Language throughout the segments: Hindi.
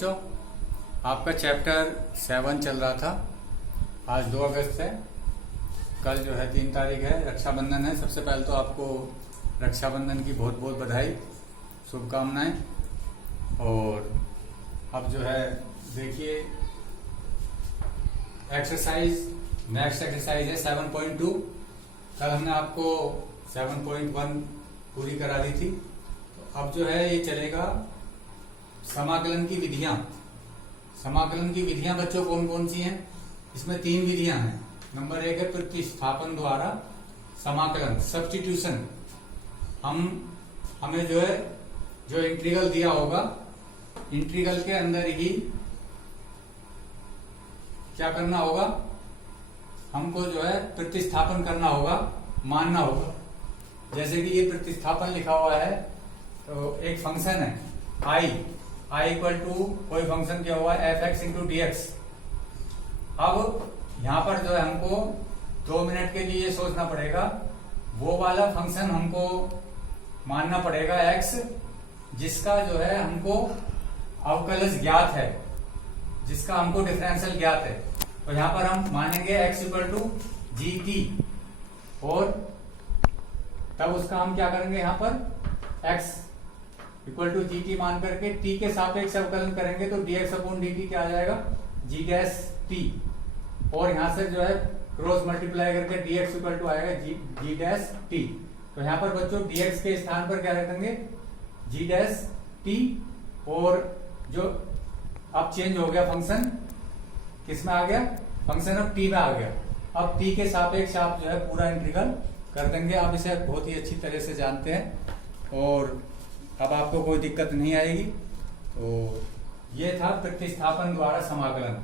बच्चों, आपका चैप्टर 7 चल रहा था। आज 2 अगस्त है, कल जो है 3 तारीख है, रक्षाबंधन है। सबसे पहले तो आपको रक्षाबंधन की बहुत बहुत बधाई, शुभकामनाएं। और अब जो है देखिए एक्सरसाइज, नेक्स्ट एक्सरसाइज है 7.2। कल हमने आपको 7.1 पूरी करा दी थी। तो अब जो है ये चलेगा समाकलन की विधियां। समाकलन की विधियां बच्चों कौन कौन सी हैं? इसमें 3 विधियां हैं। नंबर 1 है प्रतिस्थापन द्वारा समाकलन, सब्स्टिट्यूशन। हमें जो है जो इंटीग्रल दिया होगा, इंटीग्रल के अंदर ही क्या करना होगा, हमको जो है प्रतिस्थापन करना होगा, मानना होगा। जैसे कि ये प्रतिस्थापन लिखा हुआ है, तो एक फंक्शन है i इक्वल टू कोई फंक्शन क्या हुआ है f(x) इंटू डी एक्स। अब यहां पर जो है हमको 2 मिनट के लिए सोचना पड़ेगा, वो वाला फंक्शन हमको मानना पड़ेगा x, जिसका जो है हमको अवकलज ज्ञात है, जिसका हमको डिफरेंशियल ज्ञात है। तो यहां पर हम मानेंगे x equal to G T, और तब उसका हम क्या करेंगे, यहां पर x equal to G T मान करके t के सापेक्ष अवकलन करेंगे, तो dx अपॉन dt क्या आ जाएगा, जी डैश टी। और यहां से जो है क्रॉस मल्टीप्लाई करके dx इक्वल टू आएगा जी डैश टी। तो यहां पर बच्चों dx के स्थान पर क्या रखेंगे, जी डैश टी। और जो अब चेंज हो गया फंक्शन, किस में आ गया, फंक्शन अब t में आ गया। अब t के सापेक्ष आप जो है पूरा इंटीग्रल कर देंगे। आप इसे बहुत ही अच्छी तरह से जानते हैं और अब आपको कोई दिक्कत नहीं आएगी। तो ये था प्रतिस्थापन द्वारा समाकलन,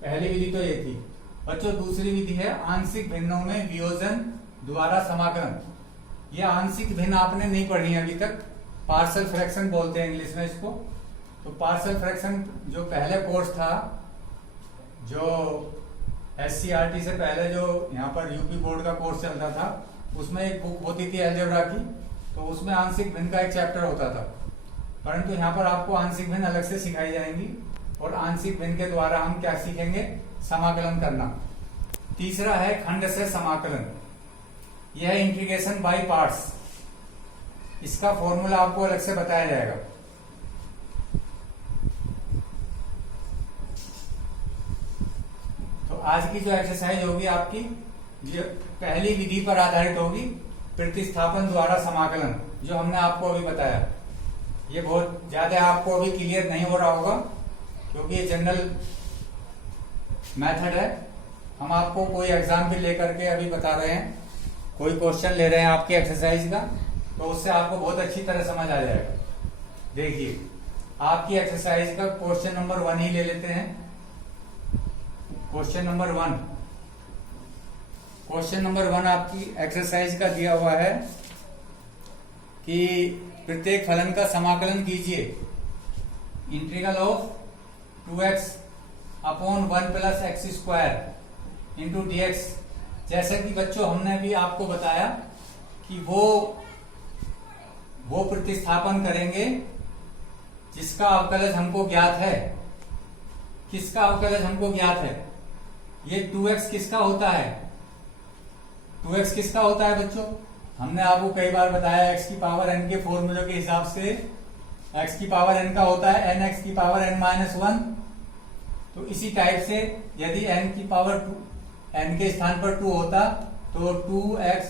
पहली विधि तो ये थी बच्चों। दूसरी विधि है आंशिक भिन्नों में वियोजन द्वारा समाकलन। ये आंशिक भिन्न आपने नहीं पढ़ी है अभी तक, पार्शियल फ्रैक्शन बोलते हैं इंग्लिश में इसको। तो पार्शियल फ्रैक्शन जो पहले कोर्स था, जो SCRT से पहले जो यहाँ पर यूपी बोर्ड का कोर्स चलता था, उसमें एक बुक होती थी अलजेब्रा की, तो उसमें आंशिक भिन्न का एक चैप्टर होता था। परंतु यहाँ पर आपको आंशिक भिन्न अलग से सिखाई जाएंगी, और आंशिक भिन्न के द्वारा हम क्या सीखेंगे, समाकलन करना। तीसरा है खंड से समाकलन, यह है इंटीग्रेशन बाय पार्ट्स। इसका फॉर्मूला आपको अलग से बताया जाएगा। तो आज की जो एक्सरसाइज होगी आपकी, ये पहली विधि पर आधारित होगी, प्रतिस्थापन द्वारा समाकलन, जो हमने आपको अभी बताया। ये बहुत ज्यादा आपको अभी क्लियर नहीं हो रहा होगा, क्योंकि ये जनरल मेथड है। हम आपको कोई एग्जाम्पल लेकर के अभी बता रहे हैं, कोई क्वेश्चन ले रहे हैं आपकी एक्सरसाइज का, तो उससे आपको बहुत अच्छी तरह समझ आ जाएगा। देखिए आपकी एक्सरसाइज का क्वेश्चन नंबर 1 ही ले लेते हैं। क्वेश्चन नंबर 1, क्वेश्चन नंबर 1 आपकी एक्सरसाइज का दिया हुआ है कि प्रत्येक फलन का समाकलन कीजिए, integral of 2x upon 1 plus X square into D x. जैसे कि बच्चों हमने भी आपको बताया कि वो प्रतिस्थापन करेंगे जिसका अवकलज हमको ज्ञात है। किसका अवकलज हमको ज्ञात है? ये 2x किसका होता है, 2x किसका होता है बच्चों? हमने आपको कई बार बताया, x की पावर n के फॉर्मूले के हिसाब से x की पावर n का होता है nx की पावर n-1। तो इसी टाइप से यदि n की पावर n के स्थान पर 2 होता, तो 2x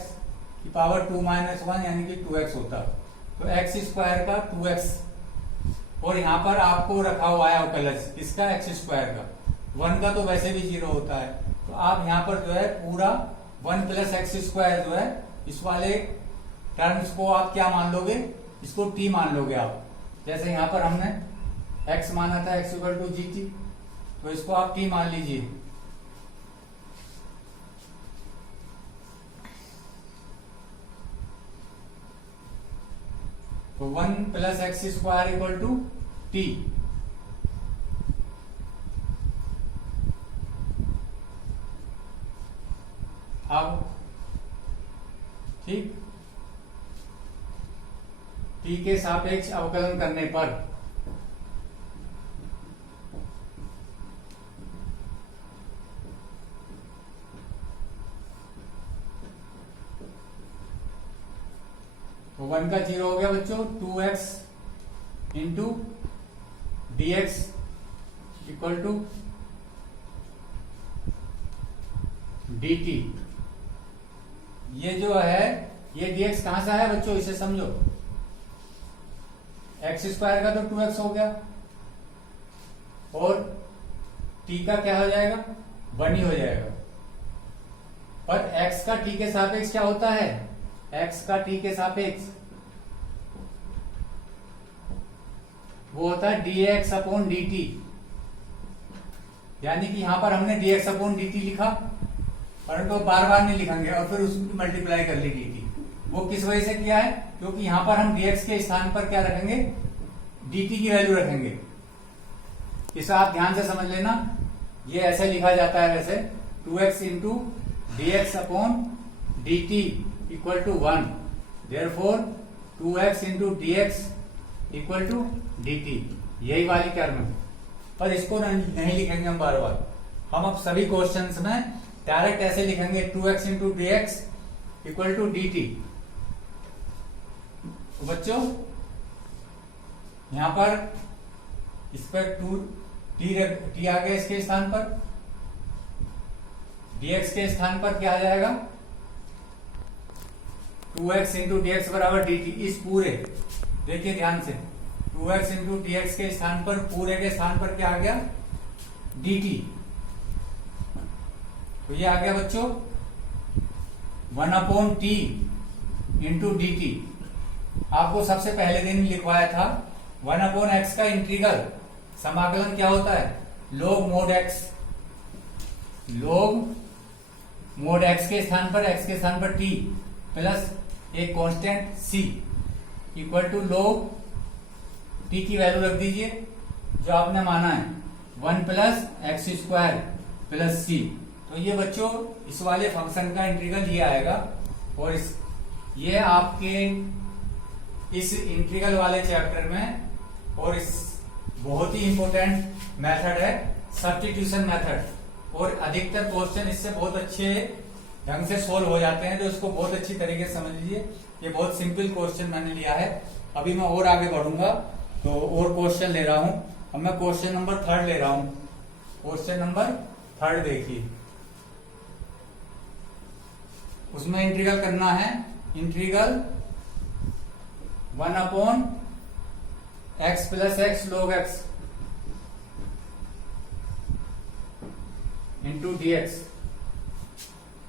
की पावर 2-1 यानी कि 2x होता। तो x स्क्वायर का 2x, और यहाँ पर आपको रखा हुआ है अवकलज इसका x स्क्वायर का। 1 का तो वैसे भी 0 होता है, तो आप यहाँ पर जो है पूरा 1 प्लस एक्स स्क्वायर जो है, इस वाले टर्म्स को आप क्या मान लोगे, इसको t मान लोगे आप। जैसे यहाँ पर हमने x माना था, x equal to G T, तो इसको आप t मान लीजिए। तो 1 plus X square equal to T. अब ठीक, t के सापेक्ष अवकलन करने पर तो 1 का 0 हो गया बच्चों, 2x into D X equal to D T. ये जो है ये dx कहां से आया बच्चों, इसे समझो। एक्स स्क्वायर का तो 2x हो गया और t का क्या हो जाएगा, 1 ही हो जाएगा। पर x का t के सापेक्ष क्या होता है, x का t के सापेक्ष वो होता है dx अपॉन dt। यानी कि यहां पर हमने dx अपॉन dt लिखा, परंतु तो बार बार नहीं लिखेंगे और फिर उसकी मल्टीप्लाई कर ली dt। वो किस वजह से किया है, क्योंकि यहां पर हम dx के स्थान पर क्या रखेंगे, dt की वैल्यू रखेंगे। इसे आप ध्यान से समझ लेना, ये ऐसे लिखा जाता है वैसे 2x into D X upon D T equal to 1, therefore 2x into D X equal to D T, यही वाली टर्म है। पर इसको नहीं लिखेंगे हम बार बार, हम अब सभी क्वेश्चंस में डायरेक्ट ऐसे लिखेंगे 2x into D X equal to D T. तो बच्चों यहां पर इस पर टी आ गया, इसके स्थान पर dx के स्थान पर क्या आ जाएगा, 2x इंटू डी एक्स बराबर डी टी। इस पूरे देखिए ध्यान से, 2x इंटू डी एक्स के स्थान पर, पूरे के स्थान पर क्या आ गया, dt। तो ये आ गया बच्चों 1 upon T into D T. आपको सबसे पहले दिन लिखवाया था 1 अपॉन एक्स का इंटीग्रल समाकलन क्या होता है, log mod x, log mod x के स्थान पर, x के स्थान पर t प्लस एक constant c equal to log t की वैल्यू रख दीजिए जो आपने माना है 1 plus X square plus c। तो ये बच्चों इस वाले फंक्शन का इंटीग्रल ये आएगा। और ये आपके इस इंटीग्रल वाले चैप्टर में और इस बहुत ही इंपॉर्टेंट मेथड है सब्स्टिट्यूशन मेथड। और अधिकतर क्वेश्चन इससे बहुत अच्छे ढंग से सोल्व हो जाते हैं, तो इसको बहुत अच्छी तरीके से समझ लीजिए। ये बहुत सिंपल क्वेश्चन मैंने लिया है। अभी मैं और आगे बढ़ूंगा तो और क्वेश्चन ले रहा हूं। अब मैं क्वेश्चन नंबर 3 ले रहा हूं। क्वेश्चन नंबर 3 देखिए, उसमें इंटीग्रल करना है, integral 1 upon x plus x log x into D x,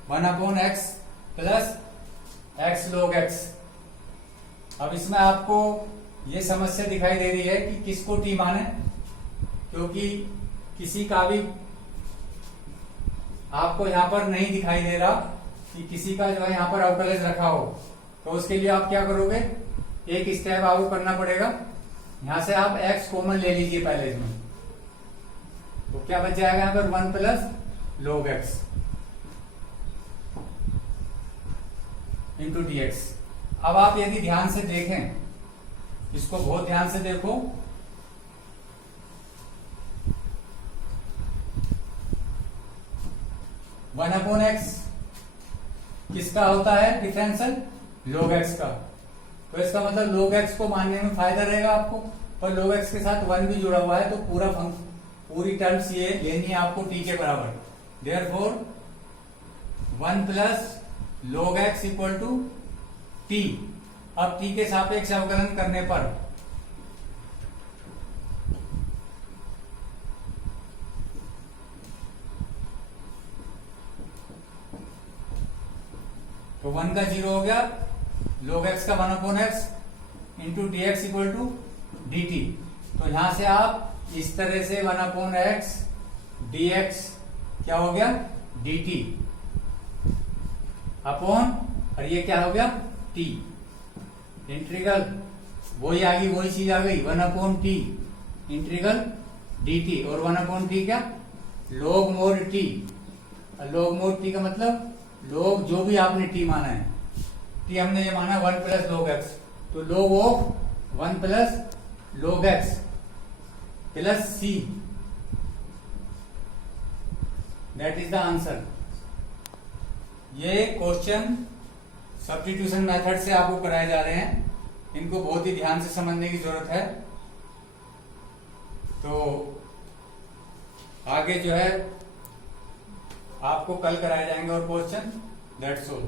1 upon x plus x log x। अब इसमें आपको ये समस्या दिखाई दे रही है कि किसको t माने, क्योंकि किसी का भी आपको यहां पर नहीं दिखाई दे रहा कि किसी का जो है यहां पर अवकलज रखा हो। तो उसके लिए आप क्या करोगे, एक स्टेप आपको करना पड़ेगा। यहां से आप x कॉमन ले लीजिए पहले इसमें, तो क्या बच जाएगा यहां पर 1 plus log x into D x. अब आप यदि ध्यान से देखें, इसको बहुत ध्यान से देखो, वन अपॉन एक्स किसका होता है डिफरेंशियल, log x का। तो इसका मतलब log x को मानने में फायदा रहेगा आपको, पर log x के साथ 1 भी जुड़ा हुआ है, तो पूरी टर्म्स ये लेनी है आपको t के बराबर। Therefore 1 plus log x equal to t। अब t के सापेक्ष अवकलन करने पर तो 1 का 0 हो गया, log x का 1 upon X into D X equal to D T. तो यहां से आप इस तरह से 1 अपॉन एक्स डी एक्स क्या हो गया, डी टी अपॉन, और ये क्या हो गया t। इंटीग्रल वही आ गई, वही चीज आ गई, 1 upon T integral D T. और 1 अपॉन टी क्या, log mod t। log mod t का मतलब log जो भी आपने t माना है, t हमने ये माना 1 प्लस log x, तो log of 1 plus log x plus c, that is the answer. ये क्वेश्चन सब्स्टिट्यूशन मेथड से आपको कराए जा रहे हैं, इनको बहुत ही ध्यान से समझने की जरूरत है। तो आगे जो है आपको कल कराए जाएंगे और क्वेश्चन। That's all.